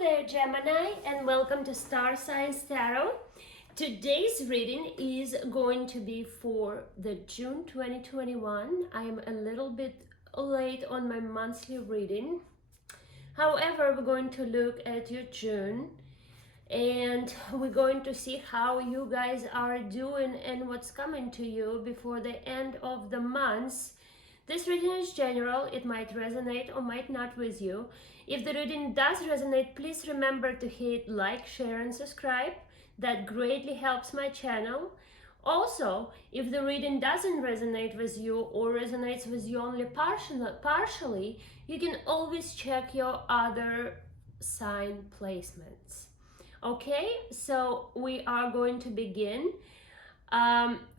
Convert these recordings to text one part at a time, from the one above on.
there, Gemini, and welcome to Star Signs Tarot. Today's reading is going to be for the June 2021. I am a little bit late on my monthly reading. However, we're going to look at your June and we're going to see how you guys are doing and what's coming to you before the end of the month. This reading is general. It might resonate or might not with you. If the reading does resonate, please remember to hit like, share, and subscribe. That greatly helps my channel. Also, if the reading doesn't resonate with you or resonates with you only partially, you can always check your other sign placements. Okay, so we are going to begin.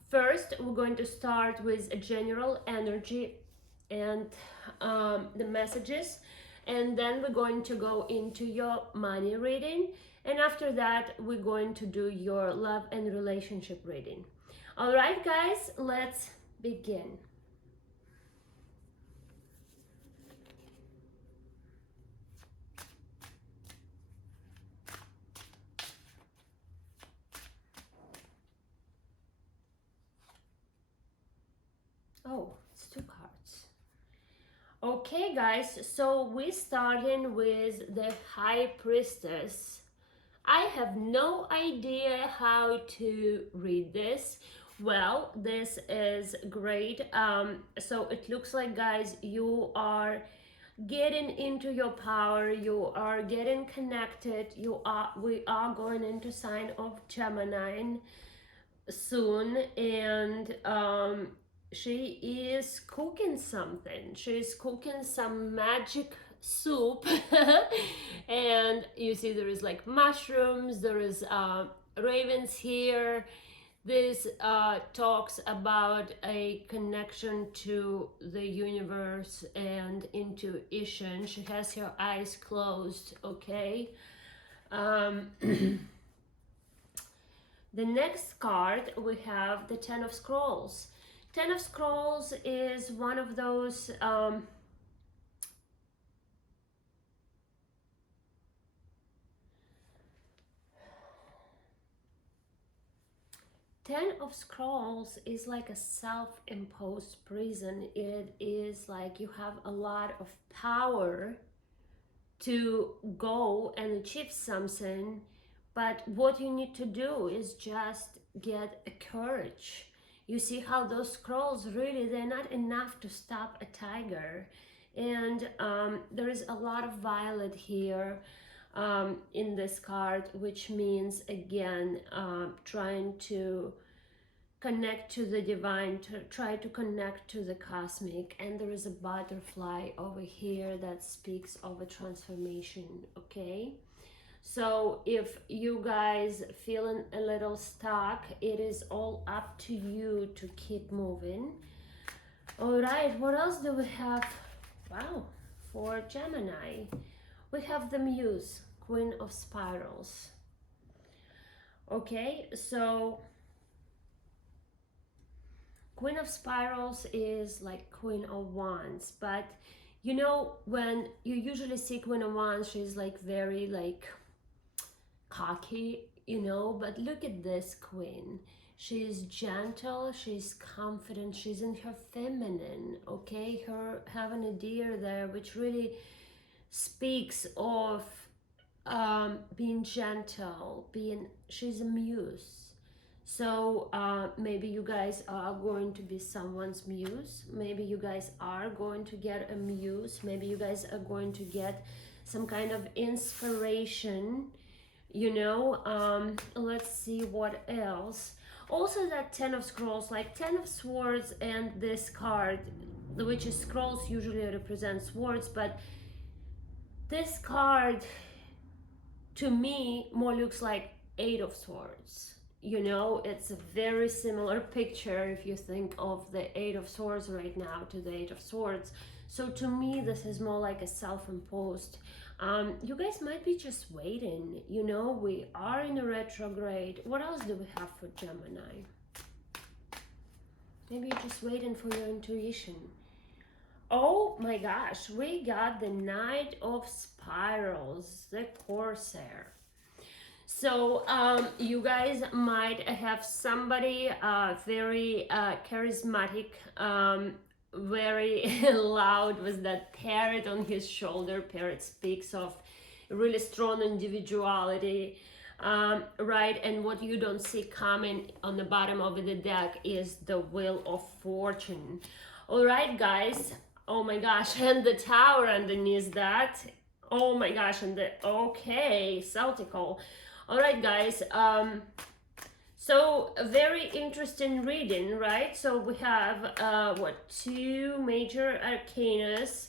First, we're going to start with a general energy and the messages, and then we're going to go into your money reading, and after that we're going to do your love and relationship reading. All right, guys, let's begin. Oh, it's two cards. Okay, guys, so we're starting with the High Priestess. I have no idea how to read this. Well, this is great. So it looks like, guys, you are getting into your power, you are getting connected, we are going into sign of Gemini soon, and she is cooking something. She's cooking some magic soup and you see there is like mushrooms, there is ravens here. This talks about a connection to the universe and intuition. She has her eyes closed, okay? The next card, we have the Ten of Scrolls. Ten of Scrolls is one of those Ten of Scrolls is like a self-imposed prison. It is like you have a lot of power to go and achieve something, but what you need to do is just get a courage. You see how those scrolls, really, they're not enough to stop a tiger. And there is a lot of violet here in this card, which means, again, trying to connect to the divine, to try to connect to the cosmic. And there is a butterfly over here that speaks of a transformation, okay? So if you guys feeling a little stuck, it is all up to you to keep moving. All right, what else do we have? Wow, for Gemini, we have the Muse, Queen of Spirals. Okay, so Queen of Spirals is like Queen of Wands, but you know, when you usually see Queen of Wands, she's like very like cocky, you know, but look at this queen. She's gentle, she's confident, she's in her feminine, okay? Her having a deer there, which really speaks of being gentle, she's a muse. So maybe you guys are going to be someone's muse. Maybe you guys are going to get a muse. Maybe you guys are going to get some kind of inspiration, you know. Let's see what else. Also, that Ten of Scrolls, like Ten of Swords, and this card, which is scrolls, usually represent swords, but this card to me more looks like Eight of Swords. You know, it's a very similar picture if you think of the Eight of Swords right now to the Eight of Swords. So to me, this is more like a self-imposed. You guys might be just waiting, you know, we are in a retrograde. What else do we have for Gemini? Maybe you're just waiting for your intuition. Oh my gosh, we got the Knight of Spirals, the Corsair. So you guys might have somebody very charismatic, very loud with that parrot on his shoulder. Parrot speaks of really strong individuality, right? And what you don't see coming on the bottom of the deck is the Wheel of Fortune. All right, guys. Oh my gosh, and the Tower underneath that. Oh my gosh, and the okay, Celtical. All right, guys. So a very interesting reading, right? So we have what, two major arcanas.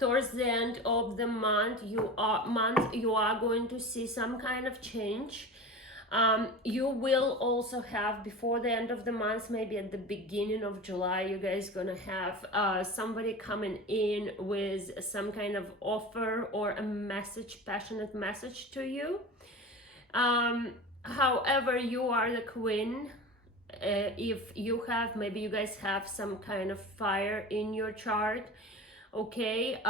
Towards the end of the month, you are going to see some kind of change. You will also have, before the end of the month, maybe at the beginning of July, you guys gonna have somebody coming in with some kind of offer or a message, passionate message to you. However, you are the queen. If you have, maybe you guys have some kind of fire in your chart, okay?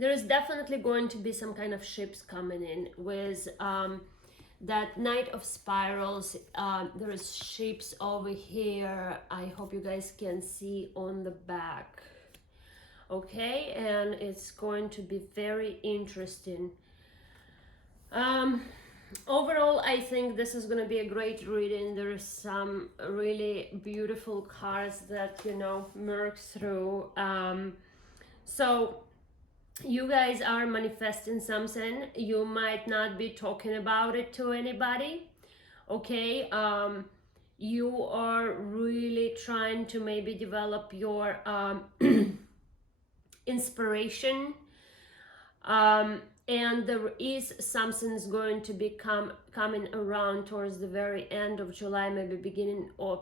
There is definitely going to be some kind of ships coming in with that Knight of Spirals. There is ships over here. I hope you guys can see on the back. Okay, and it's going to be very interesting. Overall, I think this is going to be a great reading. There's some really beautiful cards that, you know, merge through. So you guys are manifesting something. You might not be talking about it to anybody, okay? You are really trying to maybe develop your inspiration, and there is something's going to be coming around towards the very end of July, maybe beginning of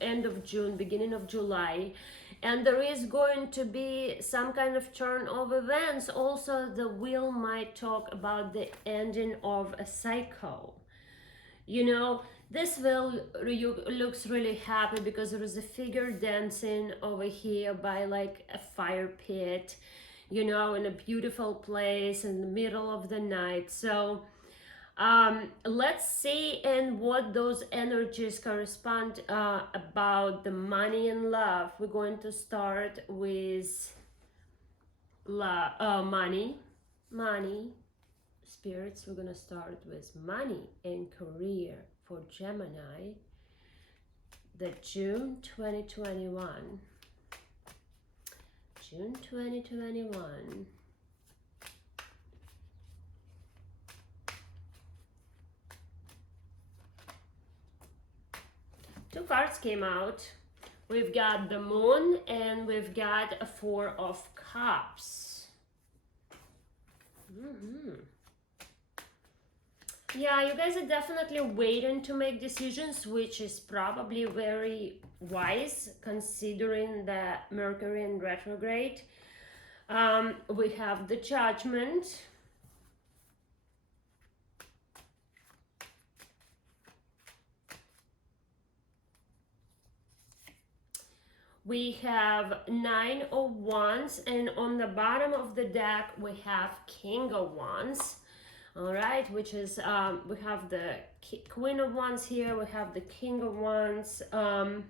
end of June, beginning of July. And there is going to be some kind of turn of events. Also, the wheel might talk about the ending of a cycle. You know, this wheel looks really happy because there is a figure dancing over here by like a fire pit, you know, in a beautiful place in the middle of the night. So let's see and what those energies correspond about the money and love. We're going to start with money. Spirits, we're going to start with money and career for Gemini, the June 2021. June 2021. Two cards came out. We've got the Moon and we've got a Four of Cups. Yeah, you guys are definitely waiting to make decisions, which is probably very wise considering the Mercury in retrograde. We have the Judgment. We have Nine of Wands, and on the bottom of the deck we have King of Wands. All right, which is we have the Queen of Wands here, we have the King of Wands. All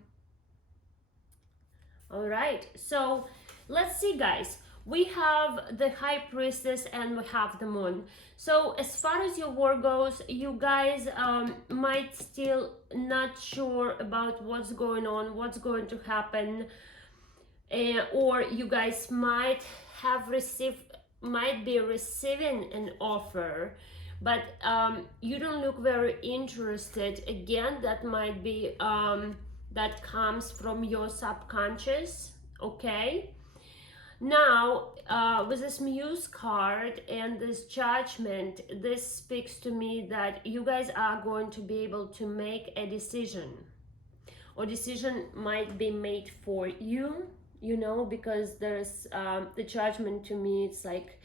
right, so let's see, guys. We have the High Priestess and we have the Moon. So as far as your work goes, you guys might still not sure about what's going on, what's going to happen, or you guys might be receiving an offer, but you don't look very interested. Again, that might be that comes from your subconscious, okay? Now, with this Muse card and this Judgment, this speaks to me that you guys are going to be able to make a decision, or decision might be made for you, you know, because there's the Judgment. To me, it's like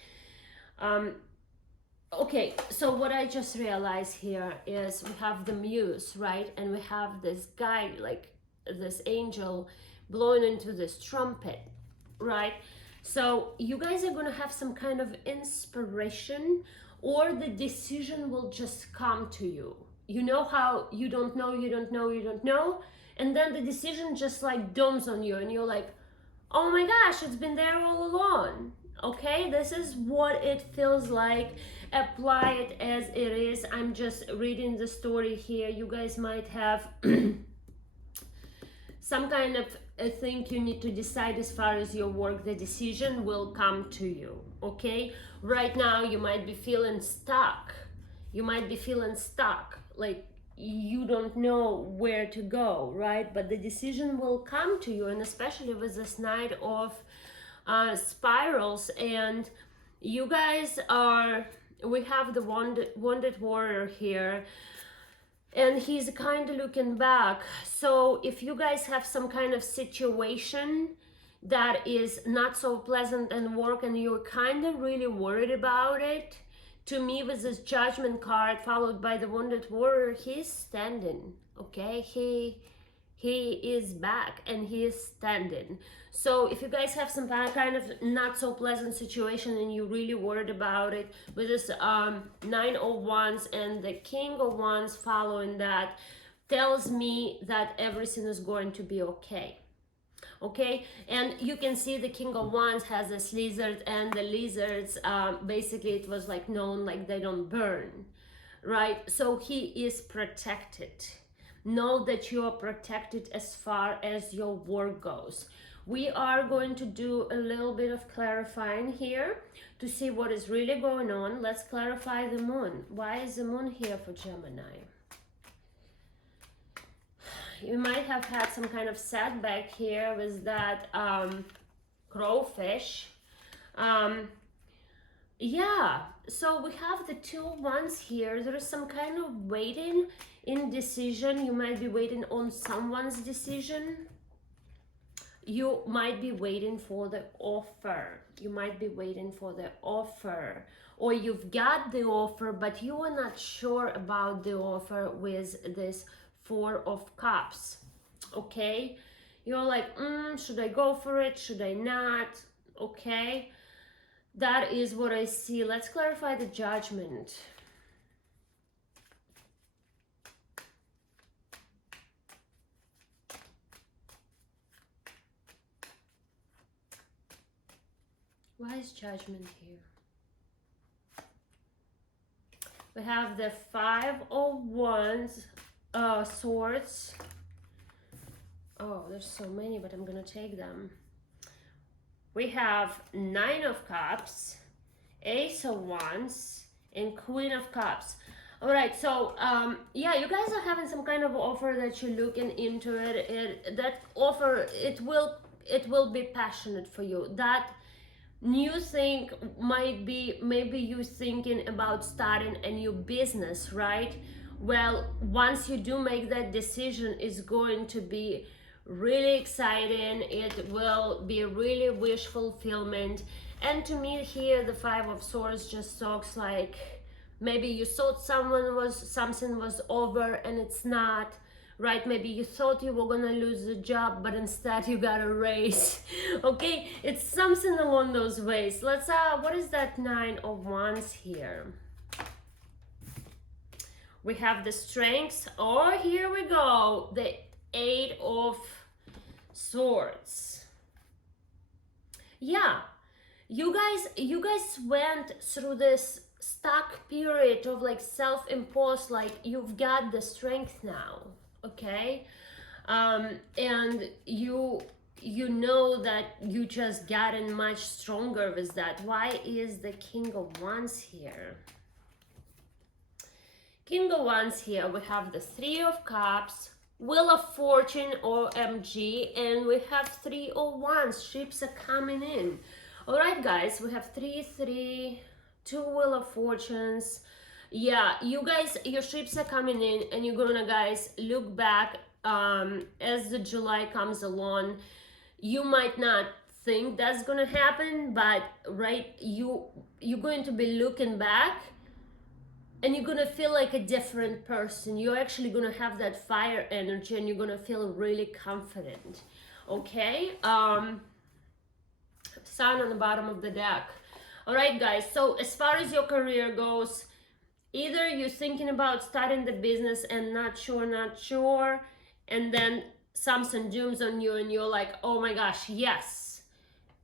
Okay, so what I just realized here is we have the muse, right? And we have this guy, like this angel, blowing into this trumpet, right? So you guys are gonna have some kind of inspiration, or the decision will just come to you. You know how you don't know, you don't know, you don't know, and then the decision just like dawns on you, and you're like, oh my gosh, it's been there all along. Okay, this is what it feels like. Apply it as it is. I'm just reading the story here. You guys might have some kind of a thing you need to decide as far as your work. The decision will come to you. Okay, right now you might be feeling stuck. You might be feeling stuck, like you don't know where to go, right? But the decision will come to you, and especially with this Knight of spirals. And you guys are, we have the wounded warrior here, and he's kind of looking back. So if you guys have some kind of situation that is not so pleasant in work and you're kind of really worried about it, to me, with this judgment card followed by the wounded warrior, he's standing. Okay, he is back and he is standing. So if you guys have some kind of not so pleasant situation and you're really worried about it, with this Nine of Wands and the King of Wands following that, tells me that everything is going to be okay. Okay, and you can see the King of Wands has this lizard, and the lizards, basically it was like known like they don't burn, right? So he is protected. Know that you are protected as far as your work goes. We are going to do a little bit of clarifying here to see what is really going on. Let's clarify the moon. Why is the moon here for Gemini? You might have had some kind of setback here with that crowfish. Yeah, so we have the 2 Wands here. There is some kind of waiting, indecision. You might be waiting on someone's decision. You might be waiting for the offer. You might be waiting for the offer. Or you've got the offer, but you are not sure about the offer with this 4 of Cups. Okay? You're like, should I go for it? Should I not? Okay? That is what I see. Let's clarify the judgment. Why is judgment here? We have the 5 of Wands, swords. Oh, there's so many, but I'm gonna take them. We have 9 of Cups, Ace of Wands, and Queen of Cups. All right, so yeah, you guys are having some kind of offer that you're looking into it. That offer, it will be passionate for you. That new thing might be, maybe you thinking about starting a new business, right? Well, once you do make that decision, it's going to be really exciting. It will be really wish fulfillment. And to me here, the 5 of Swords just talks like maybe you thought something was over and it's not, right? Maybe you thought you were gonna lose the job, but instead you got a raise. Okay, it's something along those ways. Let's what is that 9 of Wands here? We have the Strength. Oh, here we go, the 8 of Swords. Yeah, you guys went through this stuck period of like self-imposed, like you've got the strength now. Okay, and you know that you just gotten much stronger with that. Why is the King of Wands here? King of Wands here, we have the 3 of Cups, Wheel of Fortune, OMG, and we have 3 of Wands. Ships are coming in. All right, guys, we have 3, 2 Wheel of Fortunes. Yeah, you guys, your ships are coming in, and you're gonna, guys, look back as the July comes along. You might not think that's gonna happen, but right, you're going to be looking back and you're gonna feel like a different person. You're actually gonna have that fire energy, and you're gonna feel really confident. Okay, sun on the bottom of the deck. All right, guys, so as far as your career goes, either you're thinking about starting the business and not sure, and then something zooms on you and you're like, oh my gosh, yes.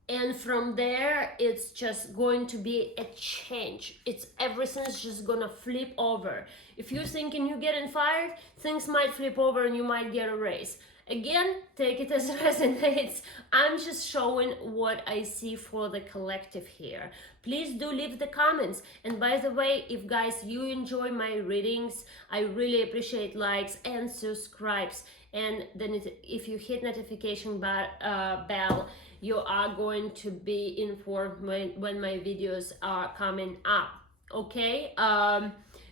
And from there, it's just going to be a change. It's everything's just gonna flip over. If you're thinking you're getting fired, things might flip over and you might get a raise. Again, take it as it resonates. I'm just showing what I see for the collective here. Please do leave the comments. And by the way, if guys you enjoy my readings, I really appreciate likes and subscribes. And then if you hit notification bell, you are going to be informed when my videos are coming up. Okay,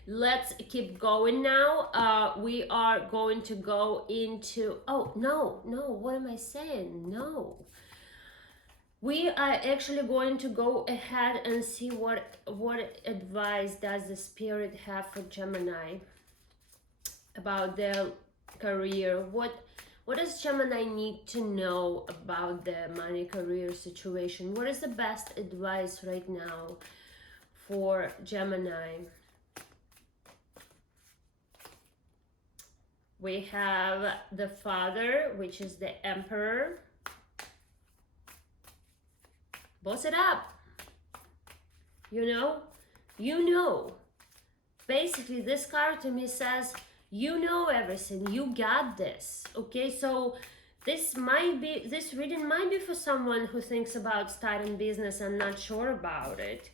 let's keep going now. We are going to go into, oh no, what am I saying? No, we are actually going to go ahead and see what advice does the spirit have for Gemini about their career. What does Gemini need to know about their money career situation? What is the best advice right now for Gemini? We have the Father, which is the Emperor. Boss it up. You know. Basically, this card to me says, you know everything, you got this. Okay, so this reading might be for someone who thinks about starting business and not sure about it.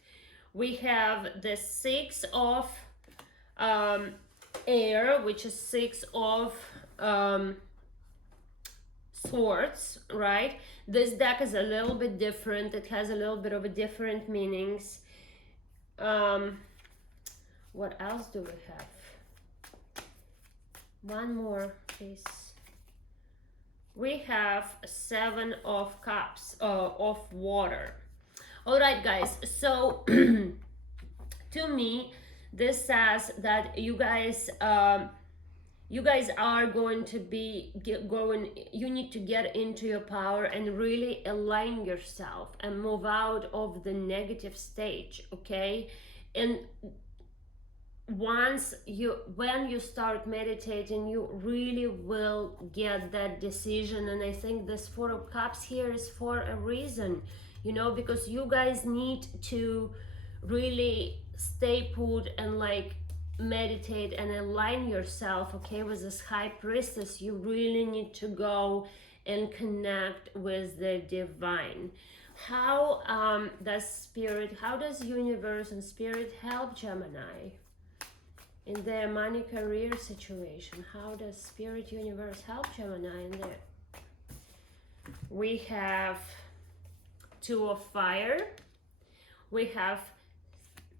We have the Six of Air, which is Six of Swords, right? This deck is a little bit different. It has a little bit of a different meanings. What else do we have? One more, please. We have Seven of Cups, of water. All right, guys. So to me, this says that you guys are going to be you need to get into your power and really align yourself and move out of the negative stage. Okay, and when you start meditating, you really will get that decision. And I think this Four of Cups here is for a reason, because you guys need to really stay put and like meditate and align yourself, okay, with this High Priestess. You really need to go and connect with the divine. How does universe and spirit help Gemini in their money career situation? How does spirit universe help Gemini in there? We have Two of Fire. We have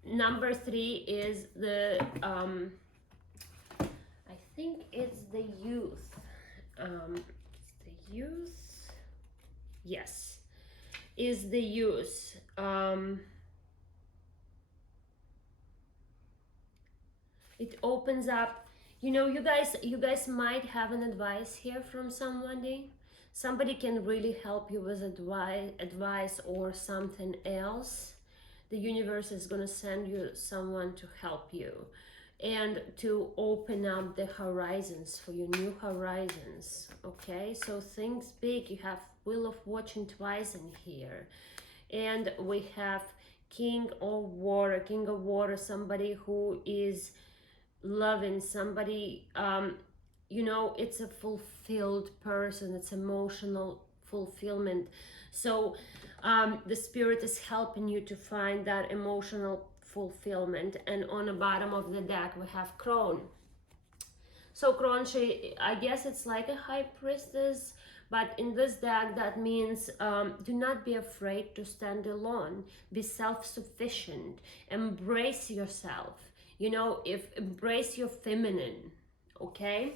number 3 is the I think it's the youth. Yes, is the youth. It opens up, you guys might have an advice here from somebody. Somebody can really help you with advice or something else. The universe is going to send you someone to help you and to open up the horizons for your new horizons. Okay, so things big. You have Wheel of Fortune twice in here, and we have King of Water, somebody who is loving, somebody it's a fulfilled person. It's emotional fulfillment. So the spirit is helping you to find that emotional fulfillment. And on the bottom of the deck we have Crone. So Crone, I guess it's like a High Priestess, but in this deck that means do not be afraid to stand alone. Be self-sufficient. Embrace yourself. Embrace your feminine. Okay.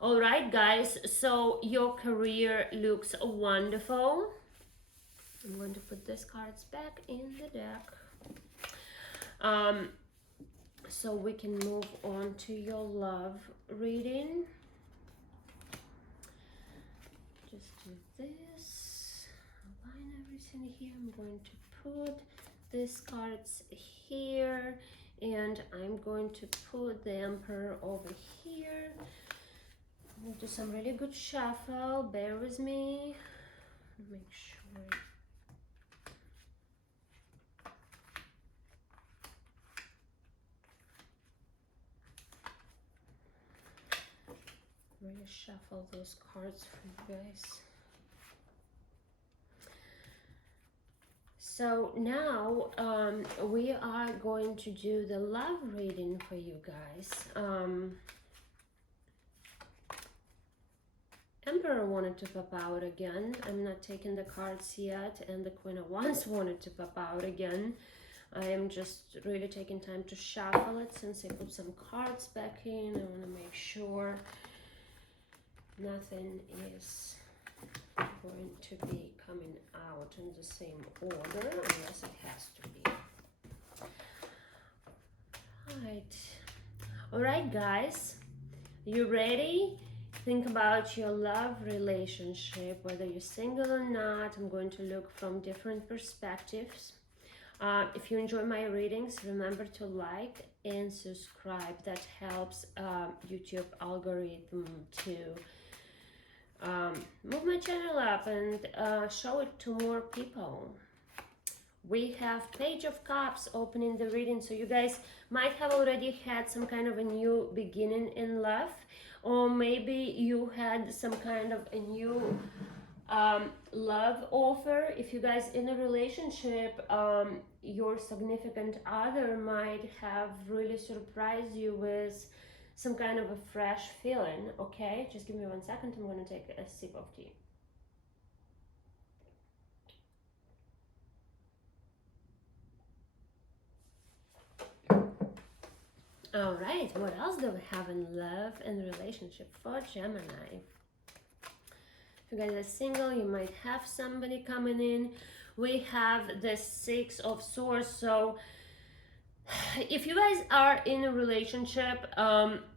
All right, guys, so your career looks wonderful. I'm going to put these cards back in the deck. So we can move on to your love reading. Just do this, align everything here. I'm going to put these cards here, and I'm going to put the Emperor over here. I'm gonna do some really good shuffle. Bear with me. Make sure. Really shuffle those cards for you guys. So now we are going to do the love reading for you guys. Emperor wanted to pop out again. I'm not taking the cards yet, and the Queen of Wands wanted to pop out again. I am just really taking time to shuffle it since I put some cards back in. I want to make sure nothing is going to be coming out in the same order, unless it has to be. All right, guys, you ready? Think about your love relationship, whether you're single or not. I'm going to look from different perspectives. If you enjoy my readings, remember to like and subscribe. That helps YouTube algorithm to move my channel up and show it to more people. We have Page of Cups opening the reading, so you guys might have already had some kind of a new beginning in love, or maybe you had some kind of a new love offer. If you guys in a relationship, your significant other might have really surprised you with some kind of a fresh feeling. Okay, just give me 1 second. I'm going to take a sip of tea. All right, what else do we have in love and relationship for Gemini? If you guys are single, you might have somebody coming in. We have the Six of Swords. So if you guys are in a relationship,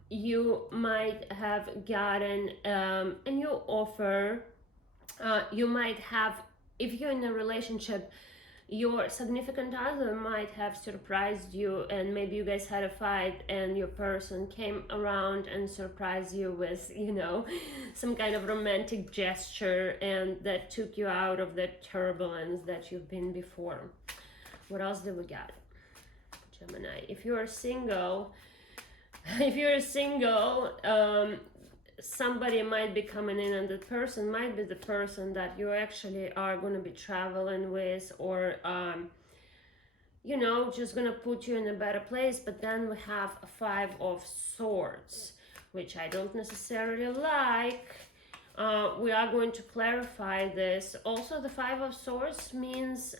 you might have gotten a new offer. You might have, if you're in a relationship, your significant other might have surprised you, and maybe you guys had a fight and your person came around and surprised you with, you know, some kind of romantic gesture, and that took you out of the turbulence that you've been before. What else do we got? Gemini, if you're single, somebody might be coming in, and the person might be the person that you actually are going to be traveling with, or you know, just gonna put you in a better place. But then we have a Five of Swords, which I don't necessarily like. We are going to clarify this. Also, the Five of Swords means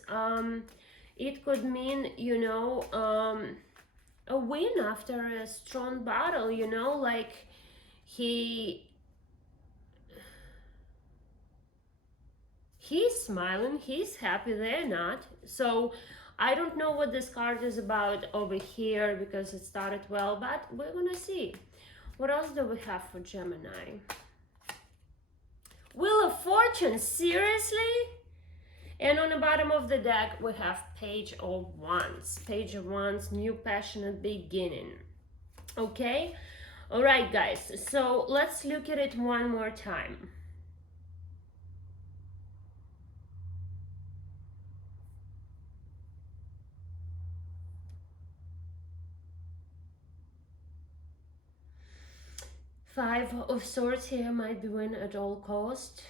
it could mean, you know, a win after a strong battle, you know, like he's smiling, he's happy, they're not. So I don't know what this card is about over here because it started well, but we're gonna see. What else do we have for Gemini? Wheel of Fortune, seriously? And on the bottom of the deck we have Page of Wands. Page of Wands, new passionate beginning. Okay, all right, guys, so let's look at it one more time. Five of Swords here might be win at all cost.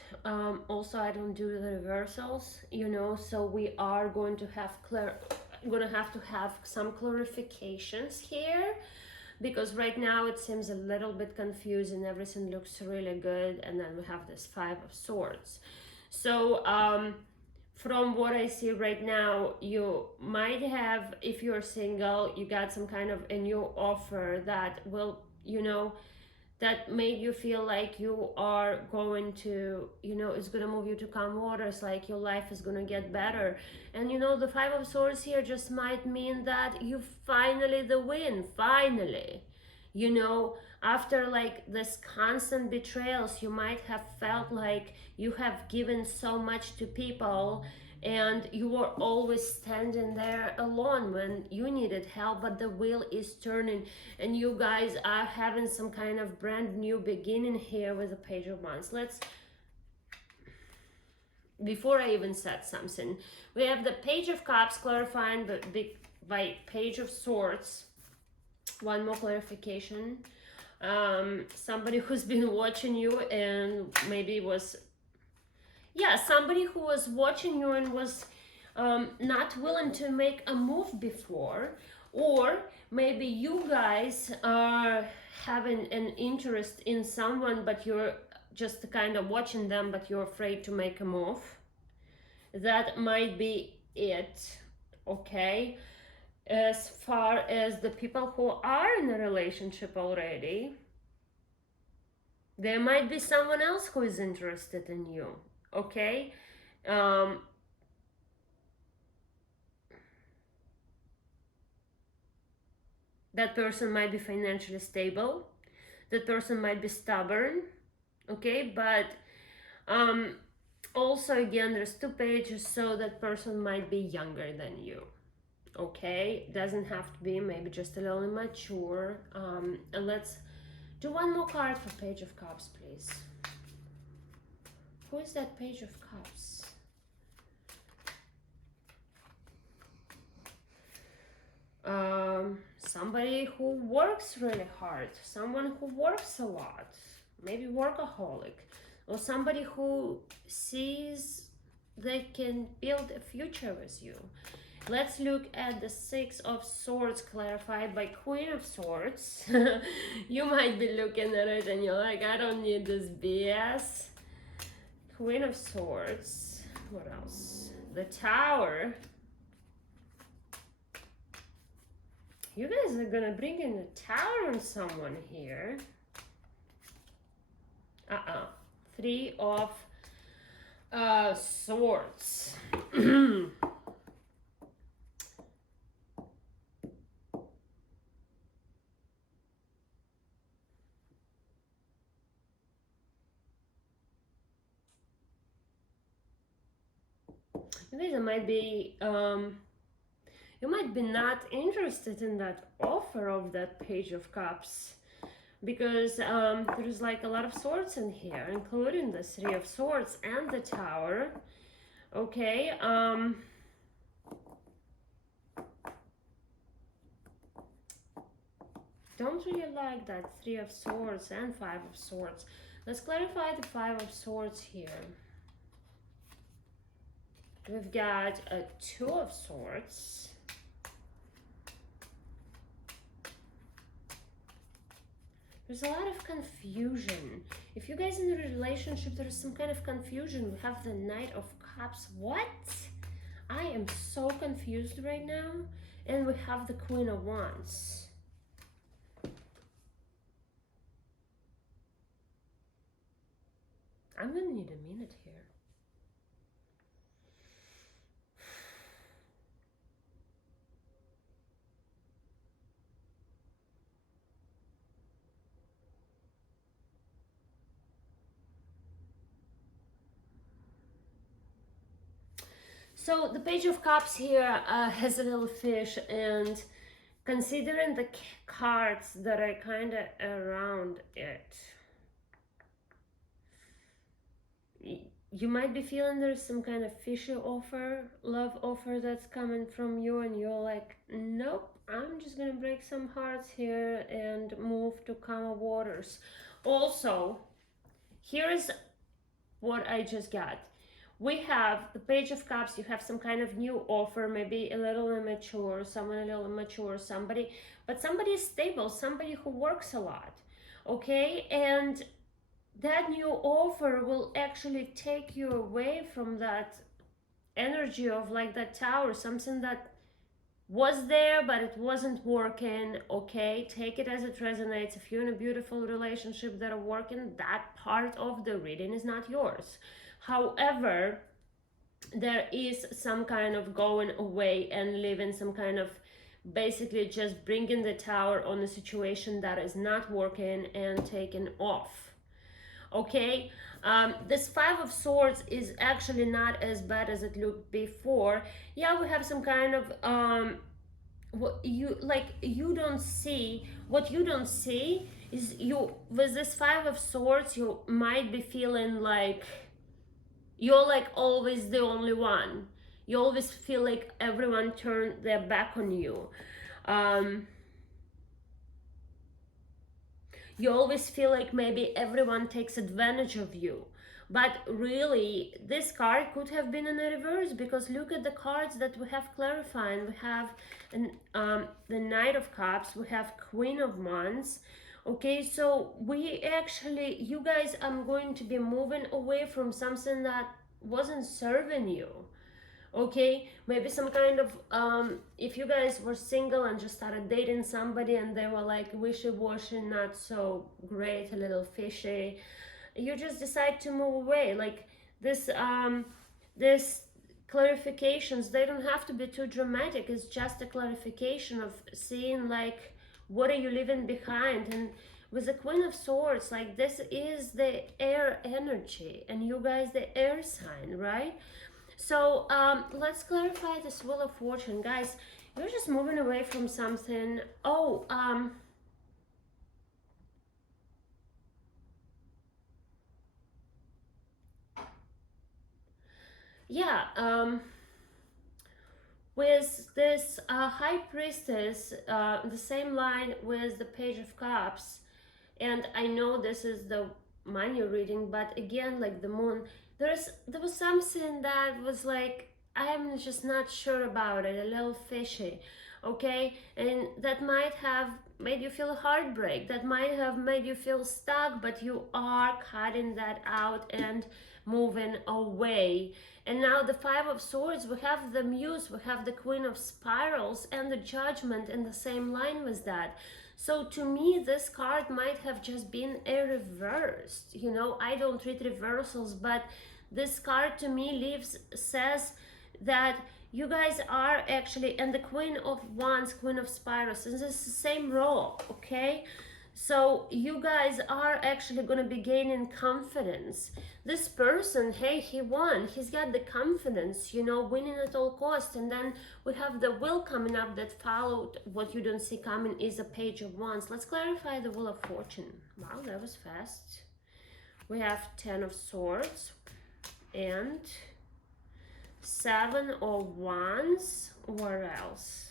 Also, I don't do the reversals, you know, so we are going to have some clarifications here, because right now it seems a little bit confusing. Everything looks really good, and then we have this Five of Swords. So from what I see right now, you might have, if you're single, you got some kind of a new offer that will, you know, that made you feel like you are going to, you know, it's going to move you to calm waters, like your life is going to get better. And you know, the Five of Swords here just might mean that you finally the win, finally. You know, after like this constant betrayals, you might have felt like you have given so much to people and you were always standing there alone when you needed help, but the wheel is turning and you guys are having some kind of brand new beginning here with the Page of Wands. Let's, before I even said something, we have the Page of Cups clarifying by Page of Swords. One more clarification. Somebody who's been watching you and maybe was, yeah, somebody who was watching you and was not willing to make a move before, or maybe you guys are having an interest in someone but you're just kind of watching them but you're afraid to make a move. That might be it. Okay, as far as the people who are in a relationship already, there might be someone else who is interested in you. Okay, that person might be financially stable, that person might be stubborn. Okay, but also again there's two pages, so that person might be younger than you. Okay, doesn't have to be, maybe just a little immature. And let's do one more card for Page of Cups, please. Who is that Page of Cups? Somebody who works really hard, someone who works a lot, maybe workaholic, or somebody who sees they can build a future with you. Let's look at the Six of Swords clarified by Queen of Swords. You might be looking at it and you're like, I don't need this BS. Queen of Swords. What else? The Tower. You guys are gonna bring in the Tower on someone here. Three of Swords. There might be you might be not interested in that offer of that Page of Cups, because there's like a lot of swords in here, including the Three of Swords and the Tower. Okay, don't really like that Three of Swords and Five of Swords. Let's clarify the Five of Swords here. We've got a Two of Swords. There's a lot of confusion. If you guys in a relationship, there's some kind of confusion. We have the Knight of Cups. What? I am so confused right now. And we have the Queen of Wands. I'm gonna need a minute here. So the Page of Cups here has a little fish, and considering the cards that are kind of around it, you might be feeling there's some kind of fishy offer, love offer that's coming from you, and you're like, nope, I'm just gonna break some hearts here and move to calmer waters. Also, here is what I just got. We have the Page of Cups, you have some kind of new offer, maybe a little immature, someone a little immature, somebody, but somebody is stable, somebody who works a lot, okay? And that new offer will actually take you away from that energy of like that Tower, something that was there, but it wasn't working. Okay, take it as it resonates. If you're in a beautiful relationship that are working, that part of the reading is not yours. However, there is some kind of going away and living some kind of, basically just bringing the tower on a situation that is not working and taking off. Okay, this Five of Swords is actually not as bad as it looked before. Yeah, we have some kind of what you like, you don't see, what you don't see is, you with this Five of Swords you might be feeling like you're like always the only one. You always feel like everyone turned their back on you. You always feel like maybe everyone takes advantage of you. But really, this card could have been in a reverse, because look at the cards that we have clarifying. We have the Knight of Cups, we have Queen of Wands. Okay, so we actually, you guys are going to be moving away from something that wasn't serving you. Okay, maybe some kind of if you guys were single and just started dating somebody and they were like wishy-washy, not so great, a little fishy, you just decide to move away. Like this this clarifications, they don't have to be too dramatic. It's just a clarification of seeing like what are you leaving behind. And with the Queen of Swords, like this is the air energy and you guys the air sign, right? So let's clarify this Wheel of Fortune, guys. You're just moving away from something. Oh, yeah. With this High Priestess, the same line with the Page of Cups, and I know this is the money reading, but again, like the Moon, there was something that was like, I'm just not sure about it, a little fishy. Okay, and that might have made you feel heartbreak, that might have made you feel stuck, but you are cutting that out and moving away. And now the Five of Swords, we have the Muse, we have the Queen of Spirals and the Judgment in the same line with that. So to me, this card might have just been a reversed. You know, I don't read reversals, but this card to me says that you guys are actually, and the Queen of Wands, Queen of Spirals, and this is the same role, okay? So you guys are actually going to be gaining confidence. This person, hey, he won. He's got the confidence, you know, winning at all costs. And then we have the Wheel coming up that followed. What you don't see coming is a Page of Wands. Let's clarify the Wheel of Fortune. Wow, that was fast. We have 10 of Swords and 7 of Wands. Where else?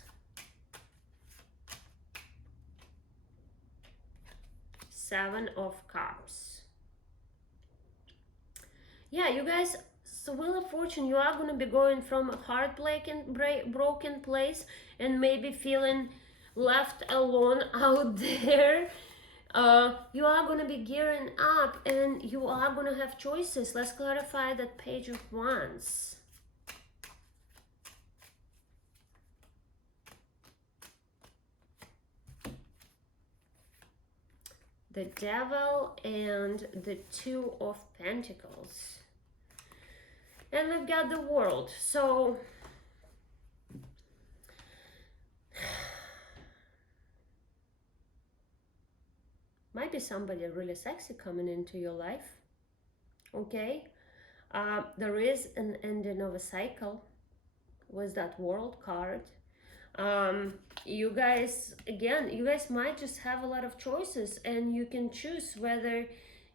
7 of Cups. Yeah, you guys, so Wheel of Fortune, you are going to be going from a broken place and maybe feeling left alone out there. You are going to be gearing up and you are going to have choices. Let's clarify that Page of Wands. The Devil and the Two of Pentacles. And we've got the World. So might be somebody really sexy coming into your life. Okay, there is an ending of a cycle with that World card. You guys, again, you guys might just have a lot of choices and you can choose whether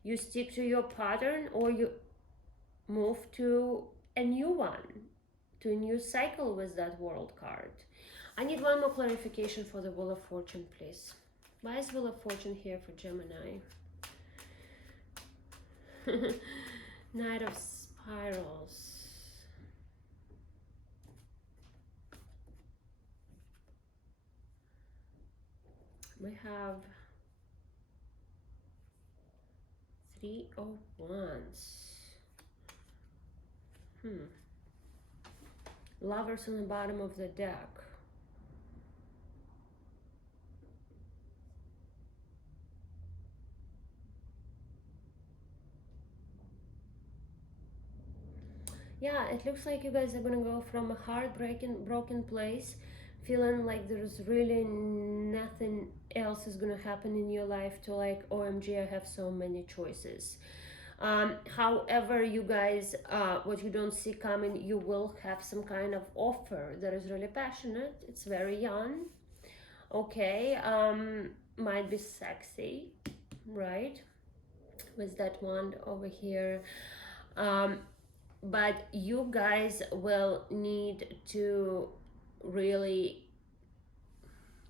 you stick to your pattern or you move to a new one, to a new cycle with that World card. I need one more clarification for the Wheel of Fortune, please. Why is Wheel of Fortune here for Gemini? Knight of Spirals. We have 3 of Wands. Lovers on the bottom of the deck. Yeah, it looks like you guys are gonna go from a heartbreaking, broken place, feeling like there's really nothing else is gonna happen in your life, to like, OMG, I have so many choices. However, you guys, what you don't see coming, you will have some kind of offer that is really passionate. It's very young. Okay, might be sexy, right? With that one over here. Um, but you guys will need to really,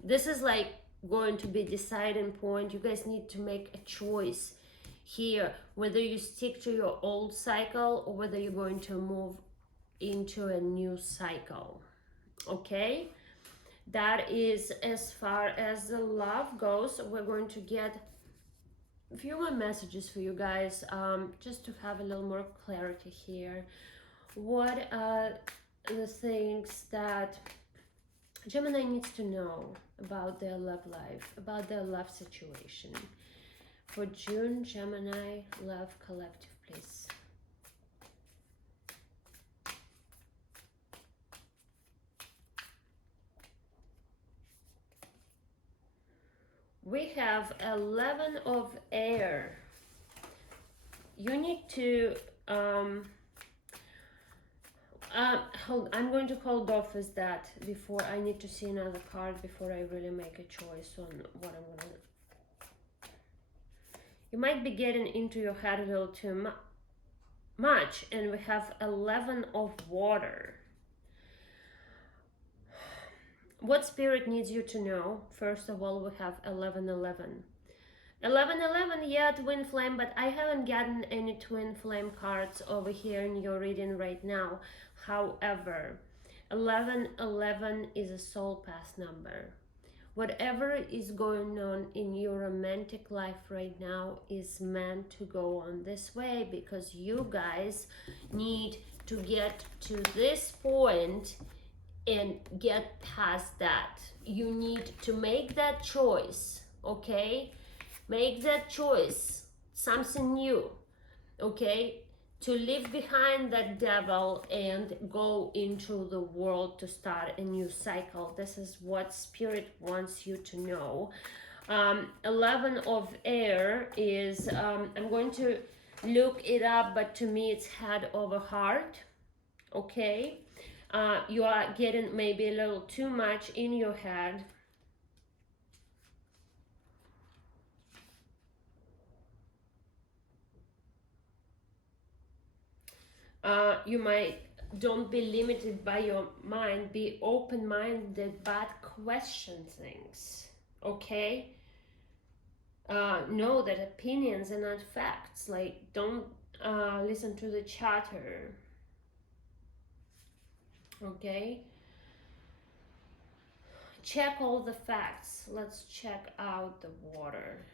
this is like going to be deciding point. You guys need to make a choice here, whether you stick to your old cycle or whether you're going to move into a new cycle. Okay, that is as far as the love goes. We're going to get a few more messages for you guys, just to have a little more clarity here. What are the things that Gemini needs to know about their love life, about their love situation? For June, Gemini, love collective, please. We have 11 of air. You need to hold. I'm going to hold off with that before I need to see another card before I really make a choice on what I'm gonna. You might be getting into your head a little too much, and we have 11 of water. What spirit needs you to know? First of all, we have 1111. 1111, yeah, twin flame, but I haven't gotten any twin flame cards over here in your reading right now. However, 1111 is a soul path number. Whatever is going on in your romantic life right now is meant to go on this way, because you guys need to get to this point and get past that. You need to make that choice, okay? Make that choice, something new, okay? To leave behind that devil and go into the world to start a new cycle. This is what Spirit wants you to know. 11 of air is, I'm going to look it up, but to me it's head over heart, okay? You are getting maybe a little too much in your head. You might don't be limited by your mind, be open-minded, but question things, okay? Know that opinions are not facts. Like, don't listen to the chatter, okay? Check all the facts. Let's check out the water.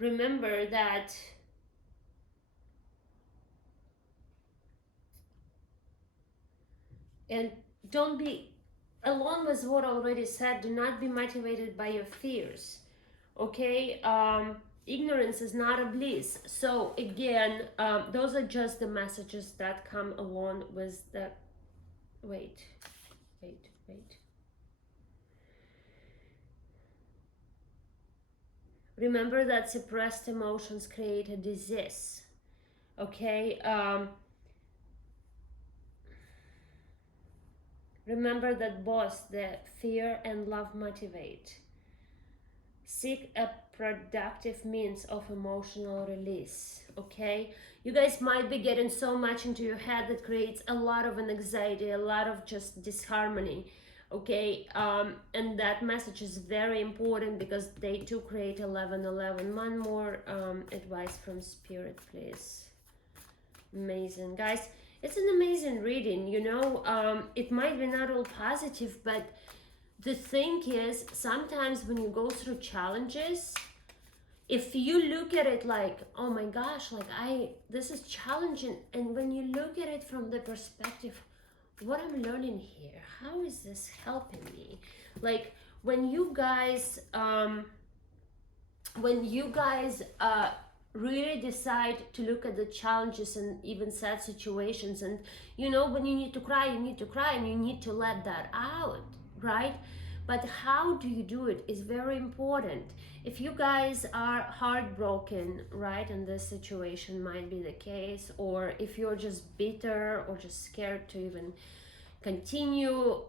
Remember that and don't be, along with what I already said, do not be motivated by your fears, okay? Ignorance is not a bliss. So again, those are just the messages that come along with the, wait. Remember that suppressed emotions create a disease, okay? Remember that both the fear and love motivate. Seek a productive means of emotional release, okay? You guys might be getting so much into your head that creates a lot of anxiety, a lot of just disharmony, okay? And that message is very important because they too create 1111. One more advice from Spirit, please. Amazing, guys. It's an amazing reading, you know. It might be not all positive, but the thing is, sometimes when you go through challenges, if you look at it like, oh my gosh, like this is challenging, and when you look at it from the perspective, what I'm learning here, how is this helping me? Like when you guys really decide to look at the challenges and even sad situations, and you know, when you need to cry, you need to cry and you need to let that out, right? But how do you do it is very important. If you guys are heartbroken, right, and this situation might be the case, or if you're just bitter or just scared to even continue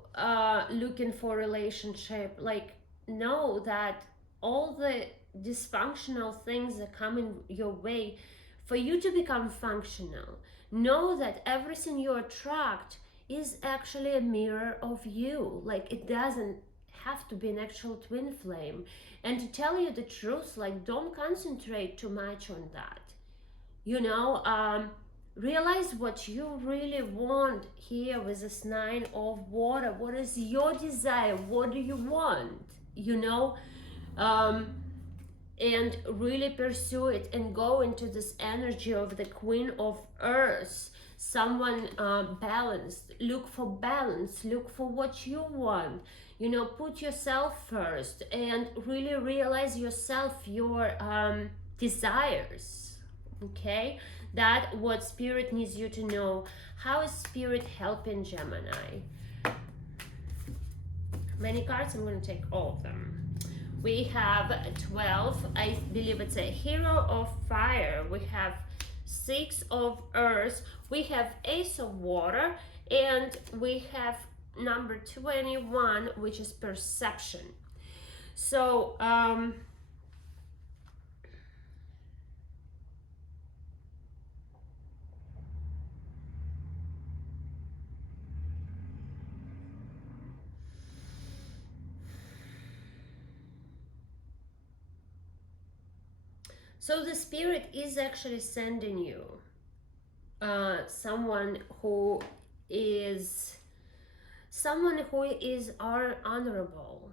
looking for a relationship, like know that all the dysfunctional things that come in your way, for you to become functional, know that everything you attract is actually a mirror of you. Like it doesn't have to be an actual twin flame. And to tell you the truth, like don't concentrate too much on that, you know. Realize what you really want here with this 9 of water. What is your desire? What do you want, you know? And really pursue it and go into this energy of the Queen of Earth, someone balanced. Look for balance, look for what you want, you know. Put yourself first and really realize yourself, your desires, okay? That what Spirit needs you to know. How is Spirit helping Gemini? Many cards, I'm going to take all of them. We have 12, I believe it's a Hero of Fire. We have 6 of Earth. We have Ace of Water. And we have number 21, which is Perception. So, so the Spirit is actually sending you someone who is honorable,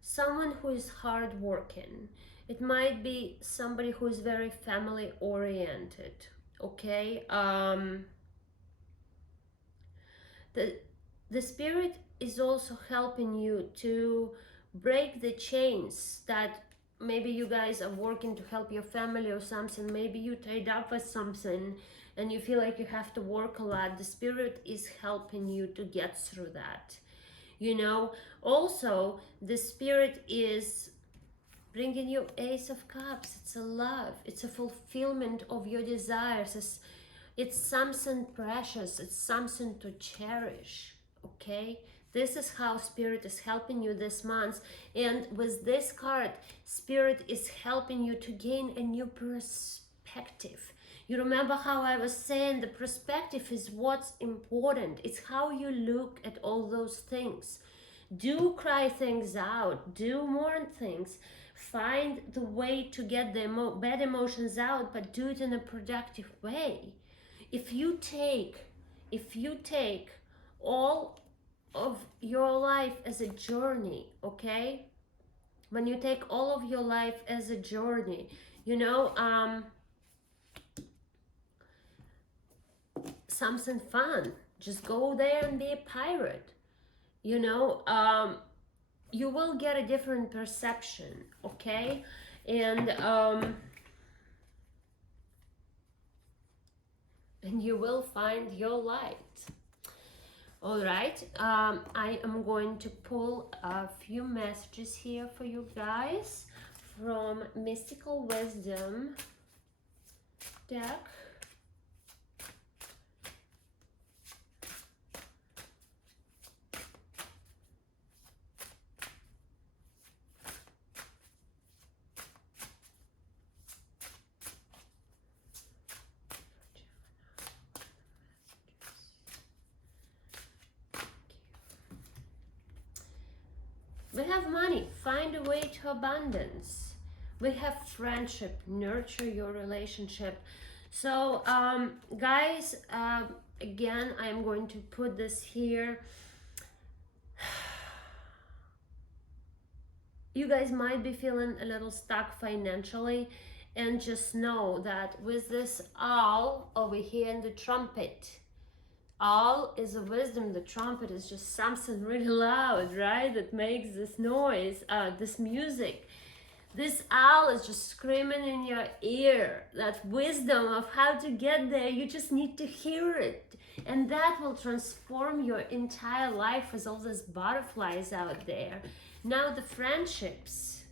someone who is hardworking. It might be somebody who is very family oriented, okay? The Spirit is also helping you to break the chains that maybe you guys are working to help your family or something. Maybe you tied up with something and you feel like you have to work a lot. The Spirit is helping you to get through that, you know. Also, the Spirit is bringing you Ace of Cups. It's a love, it's a fulfillment of your desires. It's something precious, it's something to cherish, okay? This is how Spirit is helping you this month. And with this card, Spirit is helping you to gain a new perspective. You remember how I was saying the perspective is what's important. It's how you look at all those things. Do cry things out. Do mourn things. Find the way to get the bad emotions out, but do it in a productive way. If you take all of your life as a journey, okay? When you take all of your life as a journey, you know, something fun, just go there and be a pirate, you know. You will get a different perception, okay? And you will find your light. All right, I am going to pull a few messages here for you guys from Mystical Wisdom deck. We have money, find a way to abundance. We have friendship, nurture your relationship. So guys, again, I'm going to put this here. You guys might be feeling a little stuck financially, and just know that with this owl over here in the trumpet, Owl is a wisdom. The trumpet is just something really loud, right? That makes this noise, this music. This owl is just screaming in your ear that wisdom of how to get there. You just need to hear it. And that will transform your entire life with all these butterflies out there. Now the friendships.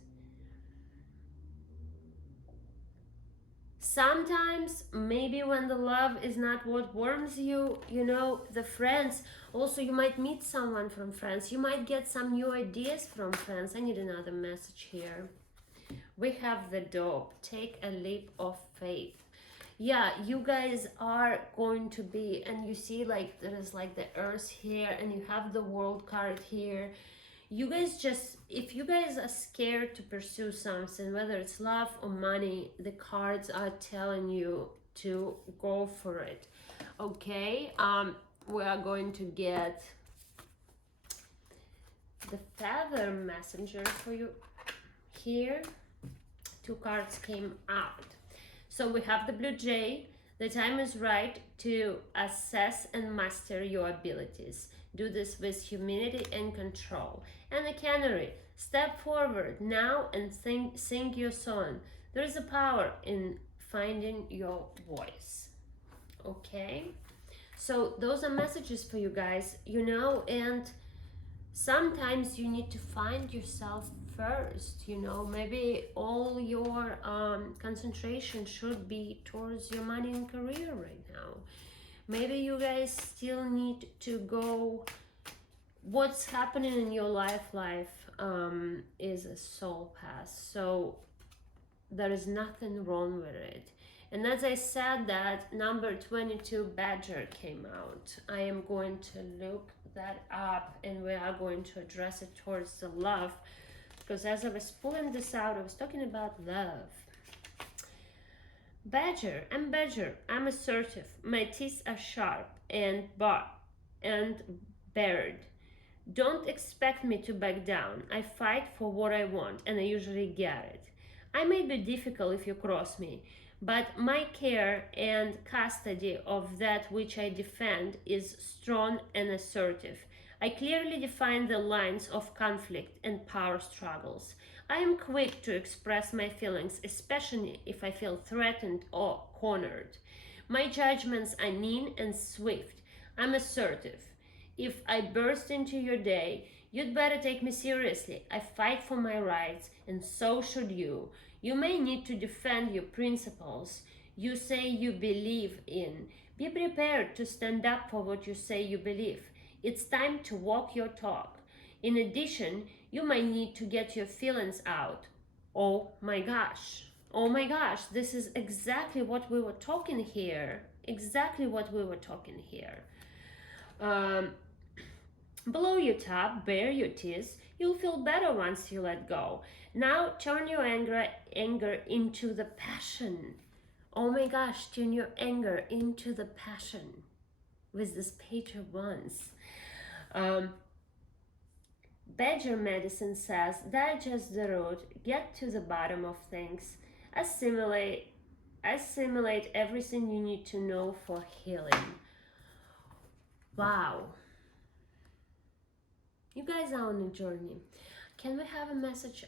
Sometimes, maybe when the love is not what warms you, you know, the friends. Also, you might meet someone from friends. You might get some new ideas from friends. I need another message here. We have the dope. Take a leap of faith. Yeah, you guys are going to be, and you see like there is like the earth here and you have the world card here. You guys just, if you guys are scared to pursue something, whether it's love or money, the cards are telling you to go for it. Okay, we are going to get the feather messenger for you here. Two cards came out. So we have the blue jay. The time is right to assess and master your abilities. Do this with humility and control. And the canary, step forward now and sing your song. There is a power in finding your voice. Okay, so those are messages for you guys, you know, and sometimes you need to find yourself first, you know. Maybe all your concentration should be towards your money and career right now. Maybe you guys still need to go, what's happening in your life is a soul path, so there is nothing wrong with it. And as I said, that number 22 badger came out. I am going to look that up and we are going to address it towards the love, because as I was pulling this out, I was talking about love. Badger, I'm assertive. My teeth are sharp and bared. Don't expect me to back down. I fight for what I want and I usually get it. I may be difficult if you cross me, but my care and custody of that which I defend is strong and assertive. I clearly define the lines of conflict and power struggles. I am quick to express my feelings, especially if I feel threatened or cornered. My judgments are mean and swift. I'm assertive. If I burst into your day, you'd better take me seriously. I fight for my rights, and so should you. You may need to defend your principles you say you believe in. Be prepared to stand up for what you say you believe. It's time to walk your talk. In addition, you might need to get your feelings out. Oh my gosh, this is exactly what we were talking here. Blow your top, bare your teeth. You'll feel better once you let go. Now turn your anger into the passion. Oh my gosh, turn your anger into the passion with this page of wands. Badger medicine says digest the root, get to the bottom of things, assimilate everything you need to know for healing. Wow. You guys are on a journey. Can we have a message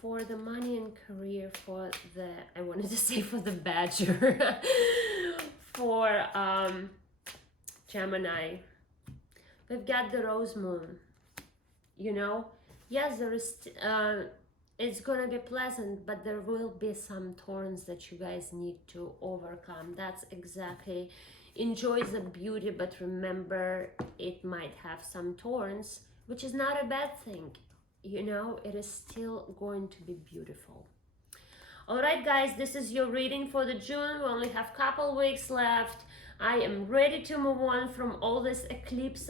for the money and career for the, I wanted to say for the badger, for Gemini? We've got the rose moon, you know. Yes, there is, it's gonna be pleasant, but there will be some thorns that you guys need to overcome. That's exactly, enjoy the beauty, but remember it might have some thorns, which is not a bad thing. You know, it is still going to be beautiful. All right, guys, this is your reading for the June. We only have a couple weeks left. I am ready to move on from all this eclipse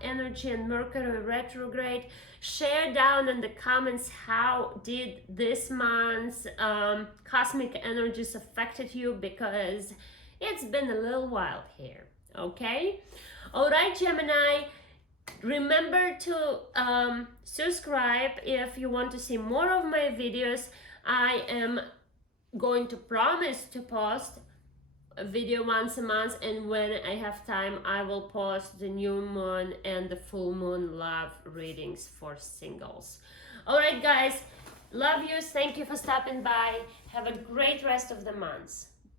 energy and Mercury retrograde. Share down in the comments how did this month's cosmic energies affected you, because it's been a little wild here, okay? All right, Gemini. Remember to subscribe if you want to see more of my videos. I am going to promise to post a video once a month, and when I have time I will post the new moon and the full moon love readings for singles. All right guys, love you, thank you for stopping by, have a great rest of the month.